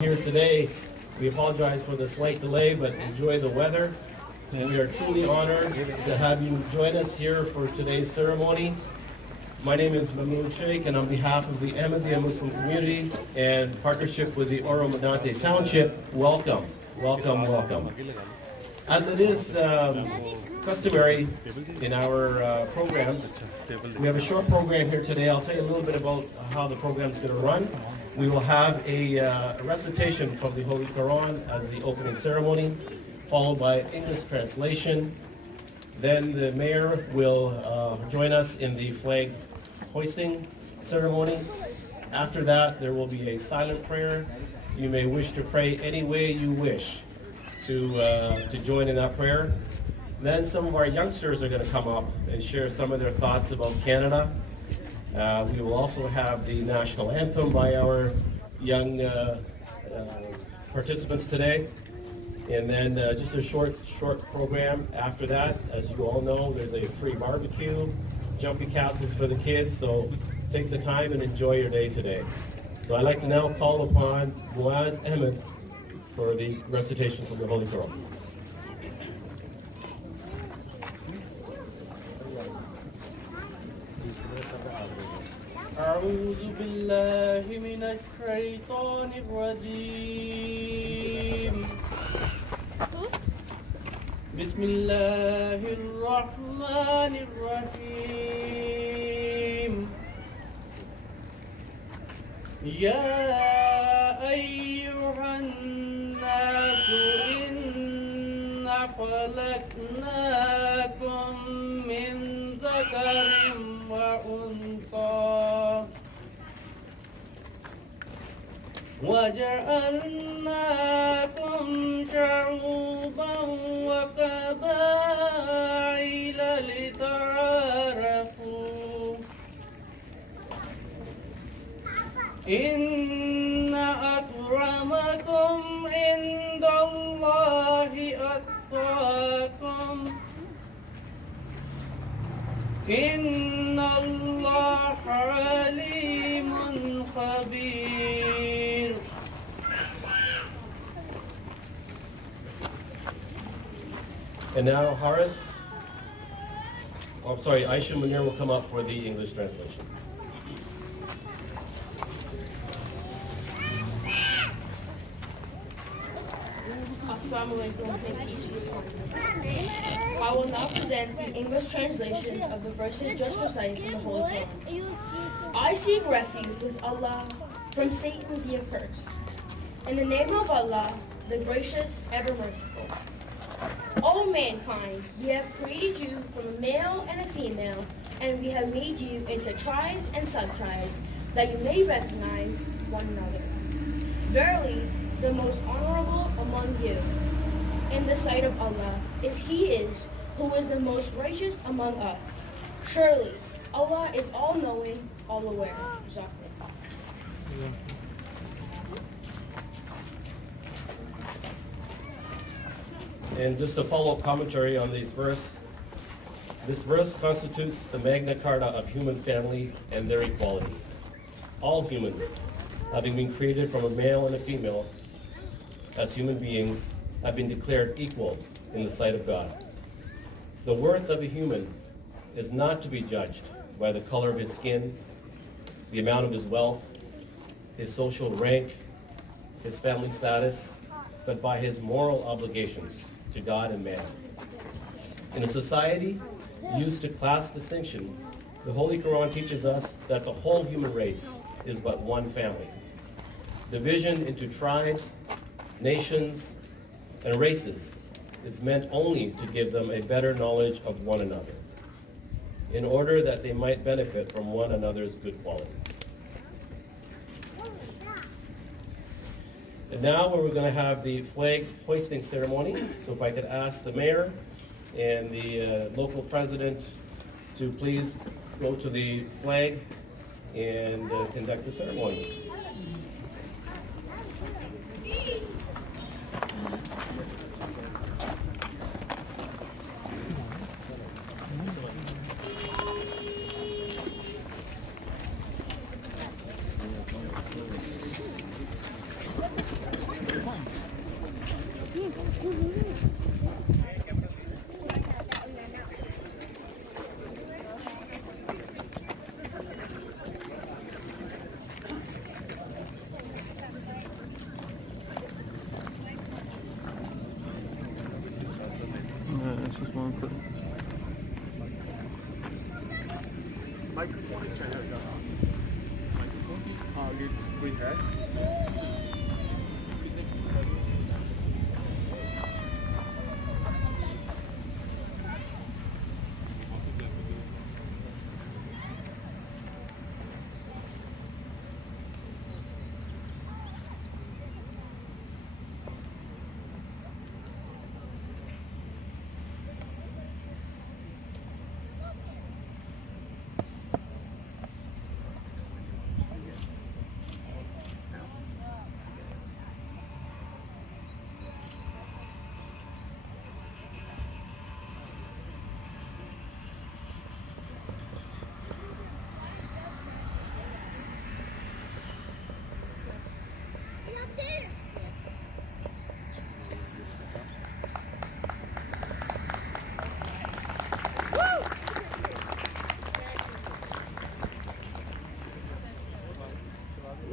Here today. We apologize for the slight delay, but enjoy the weather. And we are truly honored to have you join us here for today's ceremony. My name is Maryam Mosque, and on behalf of the Ahmadiyya Muslim community and partnership with the Oro-Medonte Township, welcome, welcome, welcome. As it is customary in our programs, we have a short program here today. I'll tell you a little bit about how the program is going to run. We will have a recitation from the Holy Quran as the opening ceremony, followed by English translation. Then the mayor will join us in the flag hoisting ceremony. After that, there will be a silent prayer. You may wish to pray any way you wish to join in that prayer. Then some of our youngsters are going to come up and share some of their thoughts about Canada. We will also have the national anthem by our young participants today. And then just a short program after that. As you all know, there's a free barbecue, jumpy castles for the kids, so take the time and enjoy your day today. So I'd like to now call upon Muaz Ahmed for the recitation from the Holy Quran. أعوذ بالله من الشيطان الرجيم بسم الله الرحمن الرحيم يا أيها الناس إنا خلقناكم من ذكر وأنثى وجعلناكم شعوبا وقبائل لتعارفوا إن أكرمكم عند الله أتقاكم إن الله عليم خبير. And now Aisha Munir will come up for the English translation. Assalamu alaikum and peace be upon you. I will now present the English translation of the verses just recited from the Holy Quran. I seek refuge with Allah from Satan the accursed. In the name of Allah, the gracious, ever merciful. O mankind, we have created you from a male and a female, and we have made you into tribes and sub-tribes, that you may recognize one another. Verily, the most honorable among you in the sight of Allah is He who is the most righteous among us. Surely, Allah is all-knowing, all-aware. And just a follow-up commentary on this verse constitutes the Magna Carta of human family and their equality. All humans, having been created from a male and a female, as human beings, have been declared equal in the sight of God. The worth of a human is not to be judged by the color of his skin, the amount of his wealth, his social rank, his family status, but by his moral obligations to God and man. In a society used to class distinction, the Holy Quran teaches us that the whole human race is but one family. Division into tribes, nations, and races is meant only to give them a better knowledge of one another, in order that they might benefit from one another's good qualities. And now we're going to have the flag hoisting ceremony. So if I could ask the mayor and the local president to please go to the flag and conduct the ceremony. Microphone चलेगा आगे कोई है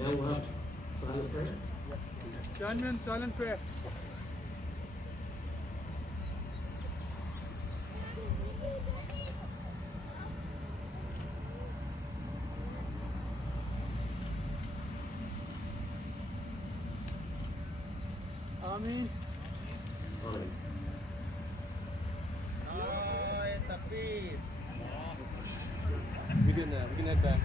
Now we'll have silent prayer. silent prayer Amin Amen. we can have that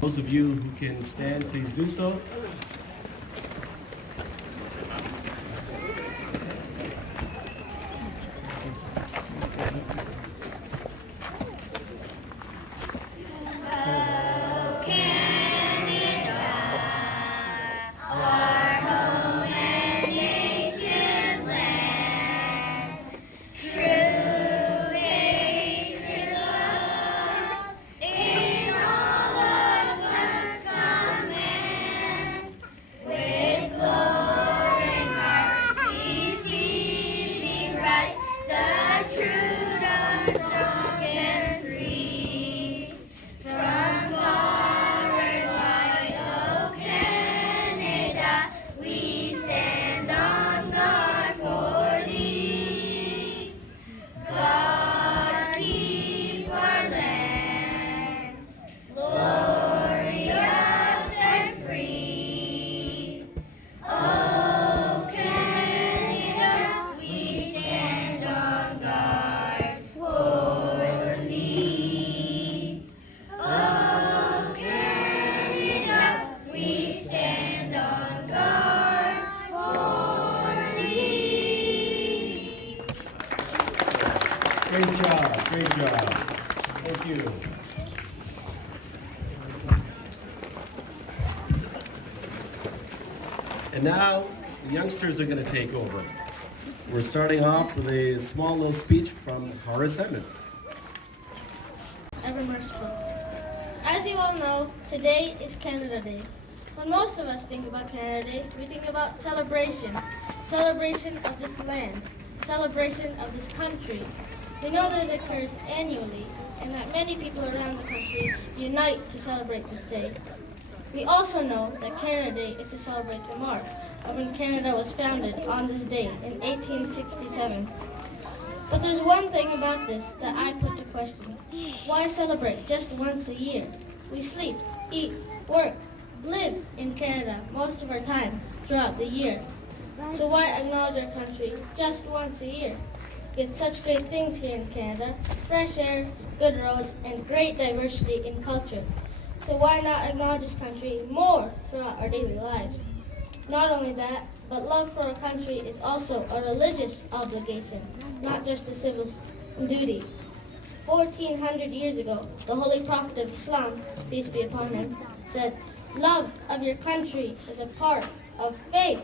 Those of you who can stand, please do so. Great job, great job. Thank you. And now, the youngsters are going to take over. We're starting off with a small little speech from Horace Edmond. Ever merciful. As you all know, today is Canada Day. When most of us think about Canada Day, we think about celebration. Celebration of this land. Celebration of this country. We know that it occurs annually and that many people around the country unite to celebrate this day. We also know that Canada Day is to celebrate the mark of when Canada was founded on this day in 1867. But there's one thing about this that I put to question. Why celebrate just once a year? We sleep, eat, work, live in Canada most of our time throughout the year. So why acknowledge our country just once a year? Get such great things here in Canada, fresh air, good roads, and great diversity in culture. So why not acknowledge this country more throughout our daily lives? Not only that, but love for our country is also a religious obligation, not just a civil duty. 1400 years ago, the Holy Prophet of Islam, peace be upon him, said, "Love of your country is a part of faith."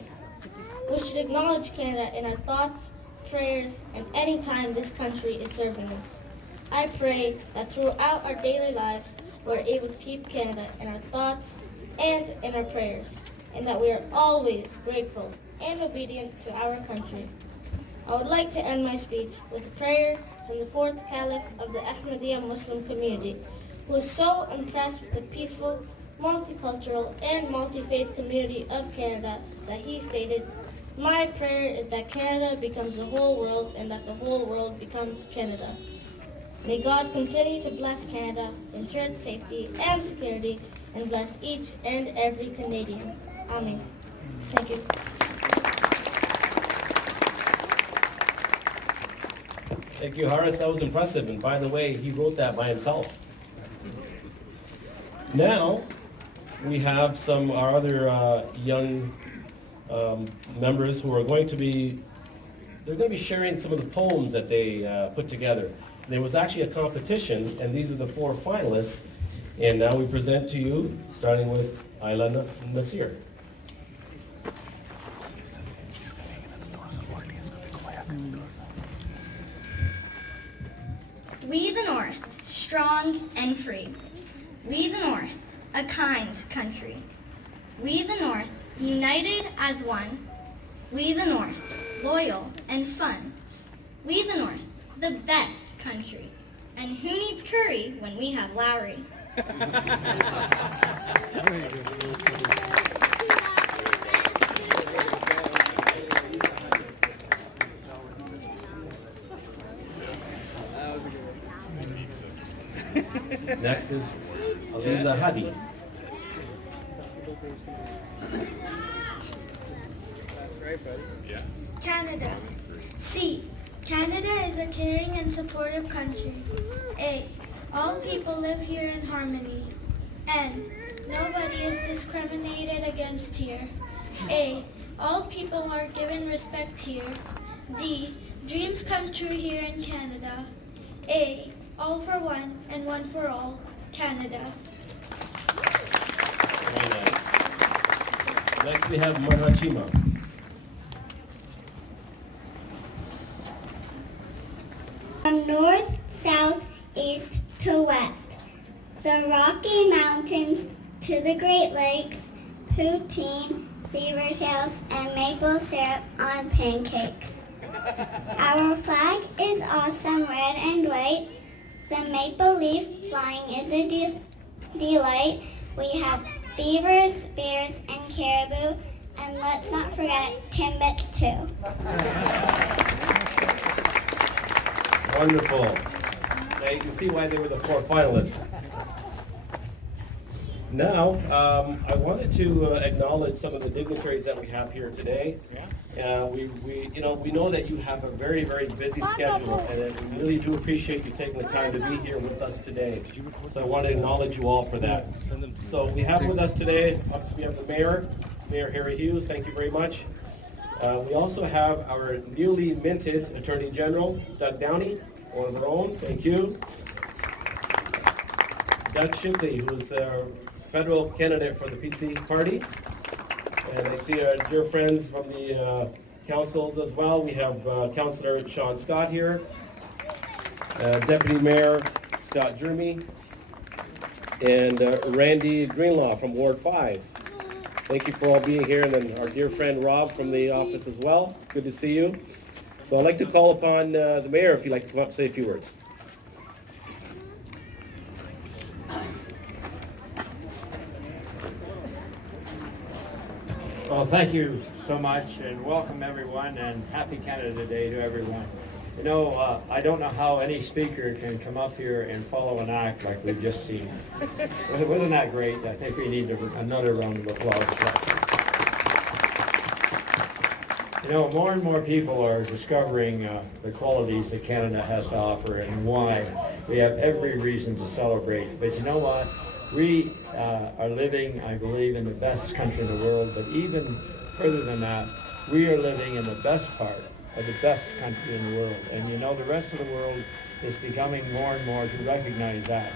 We should acknowledge Canada in our thoughts, prayers, and any time this country is serving us. I pray that throughout our daily lives, we're able to keep Canada in our thoughts and in our prayers, and that we are always grateful and obedient to our country. I would like to end my speech with a prayer from the fourth Caliph of the Ahmadiyya Muslim community, was so impressed with the peaceful, multicultural, and multi-faith community of Canada that he stated, "My prayer is that Canada becomes the whole world and that the whole world becomes Canada." May God continue to bless Canada, ensure its safety and security, and bless each and every Canadian. Amen. Thank you. Thank you, Horace. That was impressive. And by the way, he wrote that by himself. Now, we have our other young members who are going to be, sharing some of the poems that they put together. There was actually a competition, and these are the 4 finalists. And now we present to you, starting with Ayla Nasir. We the North, strong and free. We the North, a kind country. We the North, united as one. We the North, loyal and fun. We the North, the best country. And who needs curry when we have Lowry? Next is Aliza Hadi. Canada. C. Canada is a caring and supportive country. A. All people live here in harmony. N. Nobody is discriminated against here. A. All people are given respect here. D. Dreams come true here in Canada. A. All for one and one for all. Canada. Very nice. Next we have Mahachima. From north, south, east to west, the Rocky Mountains to the Great Lakes, poutine, beaver tails, and maple syrup on pancakes. Our flag is awesome, red and white. The maple leaf flying is a delight. We have beavers, bears, and caribou, and let's not forget Timbits too. Wonderful. Now you can see why they were the 4 finalists. Now, I wanted to acknowledge some of the dignitaries that we have here today. We know that you have a very, very busy schedule, and we really do appreciate you taking the time to be here with us today. So I want to acknowledge you all for that. So we have with us today, obviously we have the Mayor Harry Hughes, thank you very much. We also have our newly minted Attorney General, Doug Downey, one of our own, thank you. Doug Shipley, who's a federal candidate for the PC party. And I see our dear friends from the councils as well. We have Councillor Sean Scott here, Deputy Mayor Scott Jeremy, and Randy Greenlaw from Ward 5. Thank you for all being here, and then our dear friend Rob from the office as well. Good to see you. So I'd like to call upon the mayor if you'd like to come up and say a few words. Well, thank you so much, and welcome everyone, and happy Canada Day to everyone. You know, I don't know how any speaker can come up here and follow an act like we've just seen. Wasn't that great? I think we need another round of applause. You know, more and more people are discovering the qualities that Canada has to offer and why we have every reason to celebrate. But you know what? We are living, I believe, in the best country in the world, but even further than that, we are living in the best part of the best country in the world. And you know, the rest of the world is becoming more and more to recognize that.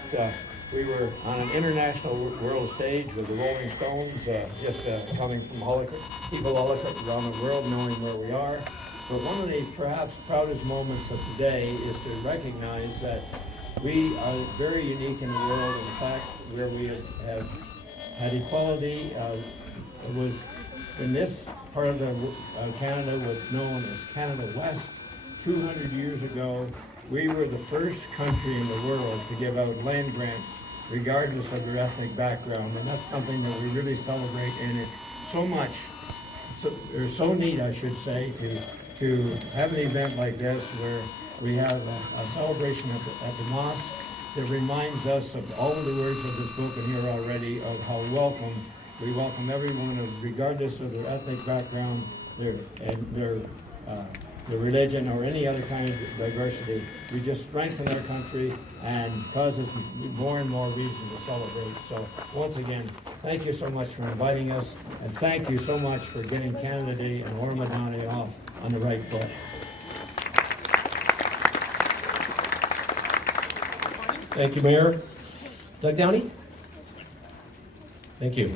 We were on an international world stage with the Rolling Stones, just coming from people all around the world knowing where we are. But one of the perhaps proudest moments of today is to recognize that we are very unique in the world. In fact, where we have had equality, it was in this part of Canada, what's known as Canada West. 200 years ago, we were the first country in the world to give out land grants regardless of their ethnic background. And that's something that we really celebrate, and it's so much, or so neat, I should say, to have an event like this where we have a celebration at the mosque that reminds us of all of the words that have spoken here already, of how we welcome everyone, regardless of their ethnic background, their religion, or any other kind of diversity. We just strengthen our country and cause us more and more reason to celebrate. So once again, thank you so much for inviting us, and thank you so much for getting Canada Day and Oro-Medonte off on the right foot. Thank you, Mayor. Doug Downey? Thank you.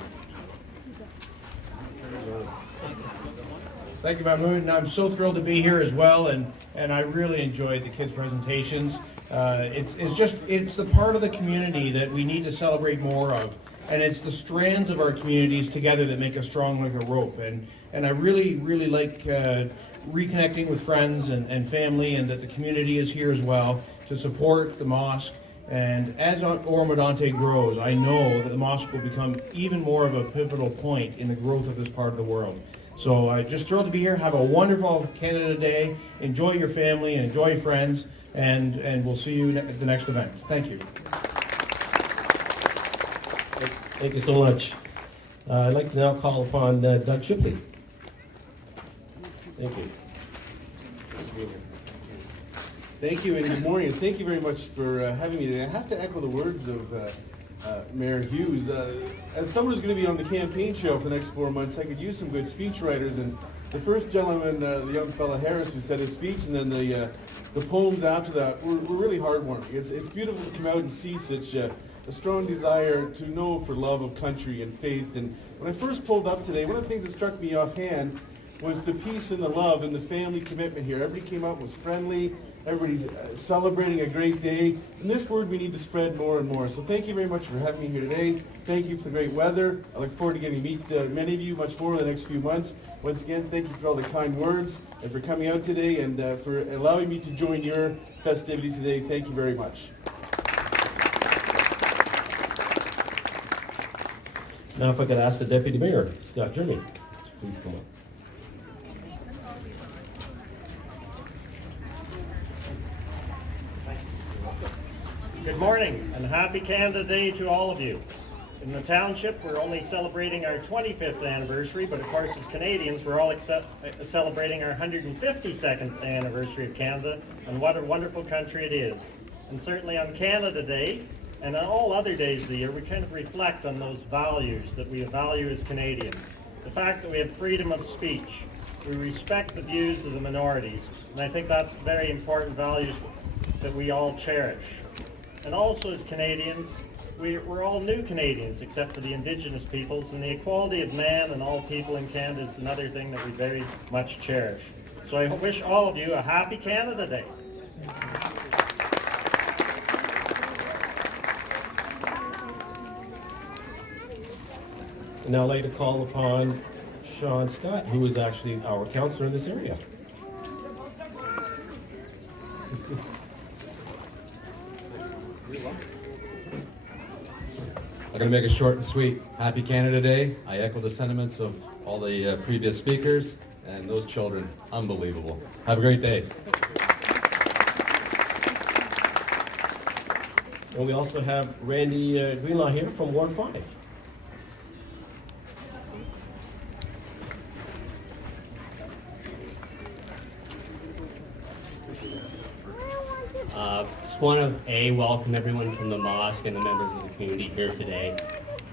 Thank you, Mahmoud, and I'm so thrilled to be here as well, and I really enjoyed the kids' presentations. It's the part of the community that we need to celebrate more of, and it's the strands of our communities together that make us strong like a rope. And I really like reconnecting with friends and family, and that the community is here as well to support the mosque. And as Oro-Medonte grows, I know that the mosque will become even more of a pivotal point in the growth of this part of the world. So I'm just thrilled to be here. Have a wonderful Canada Day. Enjoy your family and enjoy your friends, and we'll see you at the next event. Thank you. Thank you so much. I'd like to now call upon Doug Shipley. Thank you. Thank you, and good morning, and thank you very much for having me today. I have to echo the words of Mayor Hughes. As someone who's going to be on the campaign trail for the next 4 months, I could use some good speech writers. And the first gentleman, the young fella Harris, who said his speech, and then the poems after that were really heartwarming. It's beautiful to come out and see such a strong desire to know for love of country and faith. And when I first pulled up today, one of the things that struck me offhand was the peace and the love and the family commitment here. Everybody came out and was friendly. Everybody's celebrating a great day, and this word we need to spread more and more. So thank you very much for having me here today. Thank you for the great weather. I look forward to getting to meet many of you much more in the next few months. Once again, thank you for all the kind words and for coming out today, and for allowing me to join your festivities today. Thank you very much. Now if I could ask the Deputy Mayor, Scott Jeremy, please come up. Good morning and happy Canada Day to all of you. In the Township, we're only celebrating our 25th anniversary, but of course as Canadians, we're all celebrating our 152nd anniversary of Canada, and what a wonderful country it is. And certainly on Canada Day, and on all other days of the year, we kind of reflect on those values that we value as Canadians. The fact that we have freedom of speech, we respect the views of the minorities, and I think that's very important values that we all cherish. And also as Canadians, we're all new Canadians except for the Indigenous peoples, and the equality of man and all people in Canada is another thing that we very much cherish. So I wish all of you a happy Canada Day. And now I'd like to call upon Sean Scott, who is actually our councillor in this area. I'm going to make it short and sweet. Happy Canada Day. I echo the sentiments of all the previous speakers, and those children, unbelievable. Have a great day. And we also have Randy Greenlaw here from Ward 5. Just want to welcome everyone from the mosque and the members of the community here today,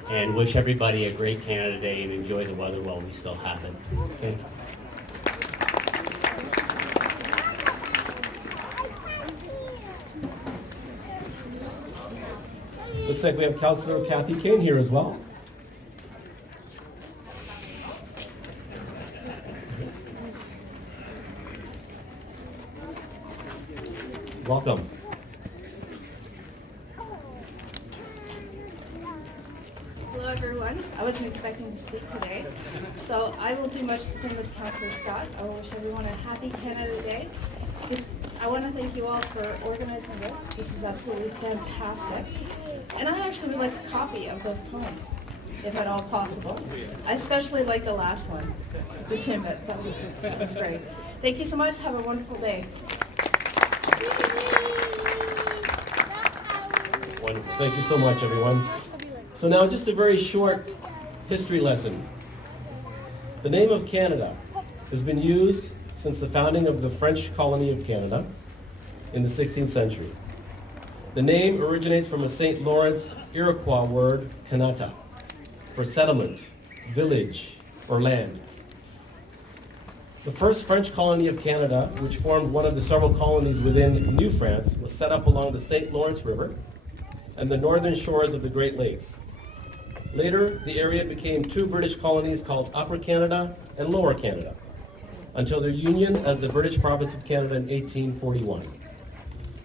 and wish everybody a great Canada Day and enjoy the weather while we still have it. Thank you. Looks like we have Councillor Kathy Kane here as well. Welcome. Hello everyone. I wasn't expecting to speak today, so I will do much the same as Councillor Scott. I will wish everyone a happy Canada Day. I want to thank you all for organizing this. This is absolutely fantastic. And I actually would like a copy of those poems, if at all possible. I especially like the last one, the Timbits. That was great. Thank you so much. Have a wonderful day. Wonderful. Thank you so much, everyone. So now just a very short history lesson. The name of Canada has been used since the founding of the French colony of Canada in the 16th century. The name originates from a St. Lawrence Iroquois word, kanata, for settlement, village, or land. The first French colony of Canada, which formed one of the several colonies within New France, was set up along the St. Lawrence River and the northern shores of the Great Lakes. Later, the area became two British colonies called Upper Canada and Lower Canada, until their union as the British province of Canada in 1841.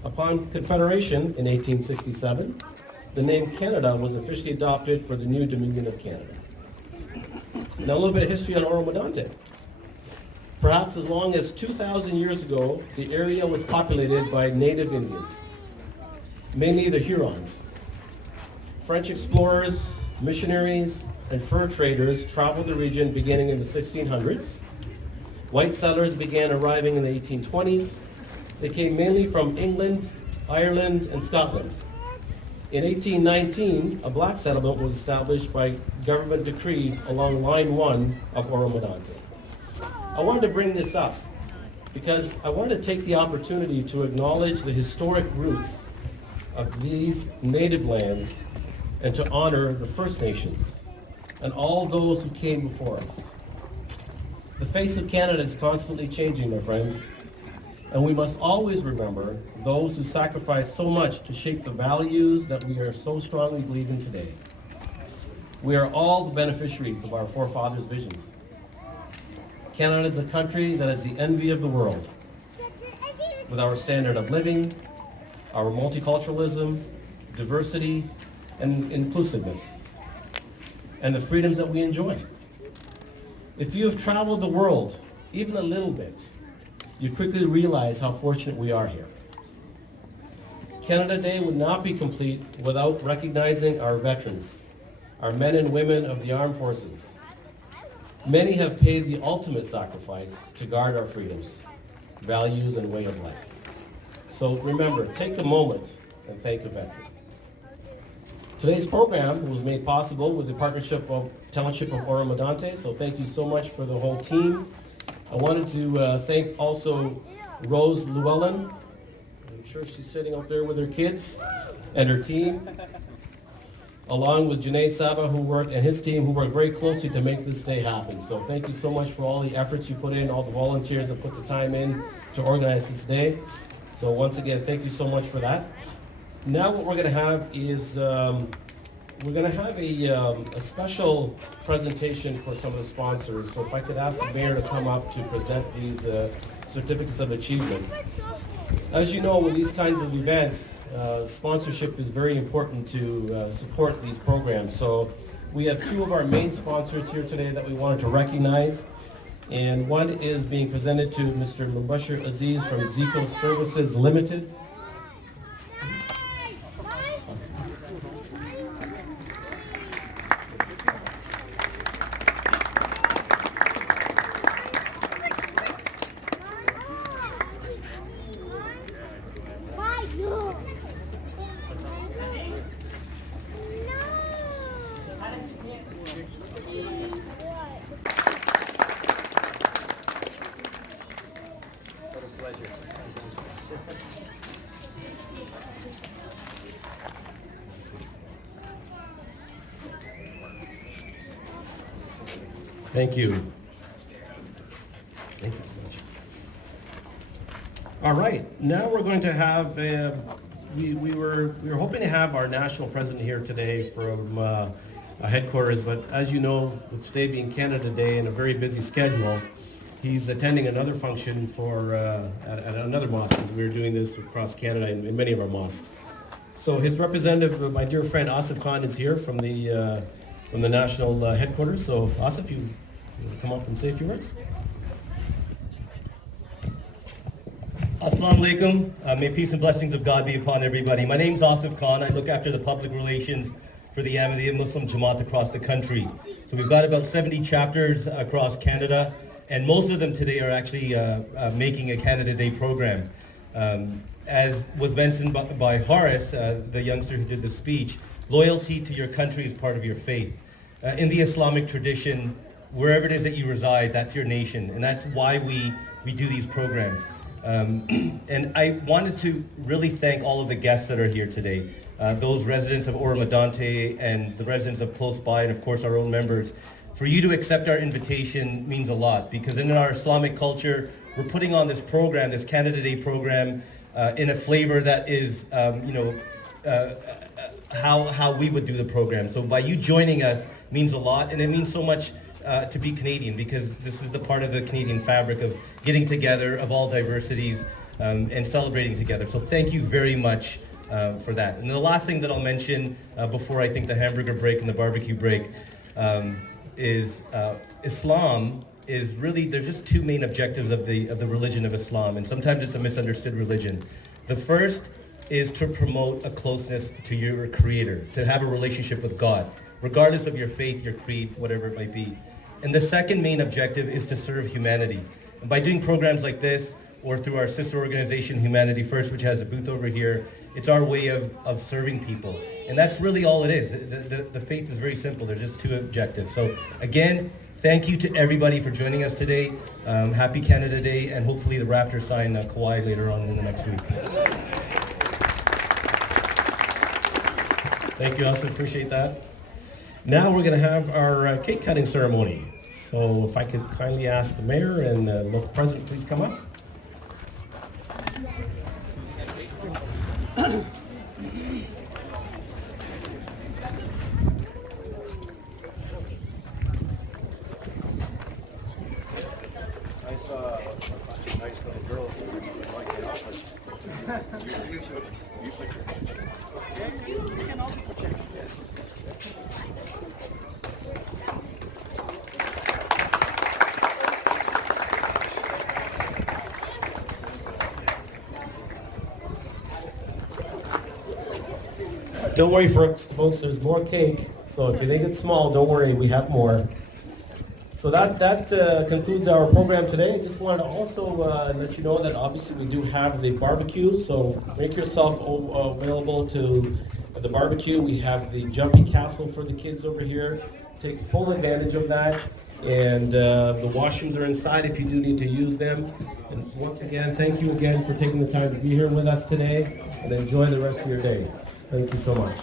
Upon Confederation in 1867, the name Canada was officially adopted for the new Dominion of Canada. Now a little bit of history on Oro-Medonte. Perhaps as long as 2,000 years ago, the area was populated by native Indians, mainly the Hurons. French explorers, missionaries, and fur traders traveled the region beginning in the 1600s. White settlers began arriving in the 1820s. They came mainly from England, Ireland, and Scotland. In 1819, a black settlement was established by government decree along Line 1 of Oro-Medonte. I wanted to bring this up because I wanted to take the opportunity to acknowledge the historic roots of these native lands and to honor the First Nations and all those who came before us. The face of Canada is constantly changing, my friends, and we must always remember those who sacrificed so much to shape the values that we are so strongly believe in today. We are all the beneficiaries of our forefathers' visions. Canada is a country that is the envy of the world, with our standard of living, our multiculturalism, diversity, and inclusiveness, and the freedoms that we enjoy. If you have traveled the world, even a little bit, you quickly realize how fortunate we are here. Canada Day would not be complete without recognizing our veterans, our men and women of the armed forces. Many have paid the ultimate sacrifice to guard our freedoms, values, and way of life. So remember, take a moment and thank a veteran. Today's program was made possible with the partnership of Township of Oro-Medonte, so thank you so much for the whole team. I wanted to thank also Rose Llewellyn. I'm sure she's sitting out there with her kids and her team, along with Junaid Saba and his team who worked very closely to make this day happen. So thank you so much for all the efforts you put in, all the volunteers that put the time in to organize this day. So once again, thank you so much for that. Now what we're going to have is we're going to have a special presentation for some of the sponsors. So if I could ask the mayor to come up to present these certificates of achievement. As you know, with these kinds of events, sponsorship is very important to support these programs. So we have two of our main sponsors here today that we wanted to recognize. And one is being presented to Mr. Mubashir Aziz from Zico Services Limited. Thank you. Thank you so much. All right, now we're going to have, we were hoping to have our national president here today from headquarters, but as you know, with today being Canada Day and a very busy schedule, he's attending another function for at another mosque, as we're doing this across Canada in many of our mosques. So his representative, my dear friend Asif Khan, is here from the national headquarters. So Asif, you want to come up and say a few words? Assalamu alaikum. May peace and blessings of God be upon everybody. My name's Asif Khan. I look after the public relations for the Ahmadiyya Muslim Jamaat across the country. So we've got about 70 chapters across Canada, and most of them today are actually making a Canada Day program. As was mentioned by Horace, the youngster who did the speech, loyalty to your country is part of your faith. In the Islamic tradition, wherever it is that you reside, that's your nation, and that's why we do these programs. And I wanted to really thank all of the guests that are here today, those residents of Oro-Medonte and the residents of close by, and of course our own members. For you to accept our invitation means a lot, because in our Islamic culture, we're putting on this program, this Canada Day program, in a flavor that is, how we would do the program. So by you joining us means a lot, and it means so much to be Canadian, because this is the part of the Canadian fabric of getting together of all diversities and celebrating together. So thank you very much for that. And the last thing that I'll mention before I think the hamburger break and the barbecue break is Islam is really, there's just two main objectives of the religion of Islam, and sometimes it's a misunderstood religion. The first is to promote a closeness to your Creator, to have a relationship with God, regardless of your faith, your creed, whatever it might be. And the second main objective is to serve humanity. And by doing programs like this, or through our sister organization, Humanity First, which has a booth over here, it's our way of serving people. And that's really all it is. The faith is very simple. There's just two objectives. So again, thank you to everybody for joining us today. Happy Canada Day, and hopefully the Raptors sign Kawhi later on in the next week. Thank you, Asa. Appreciate that. Now we're going to have our cake cutting ceremony. So if I could kindly ask the mayor and local president, please come up. Don't worry, folks, there's more cake. So if you think it's small, don't worry, we have more. So that concludes our program today. I just wanted to also let you know that obviously we do have the barbecue, so make yourself available to the barbecue. We have the jumping castle for the kids over here. Take full advantage of that. And the washrooms are inside if you do need to use them. And once again, thank you again for taking the time to be here with us today, and enjoy the rest of your day. Thank you so much.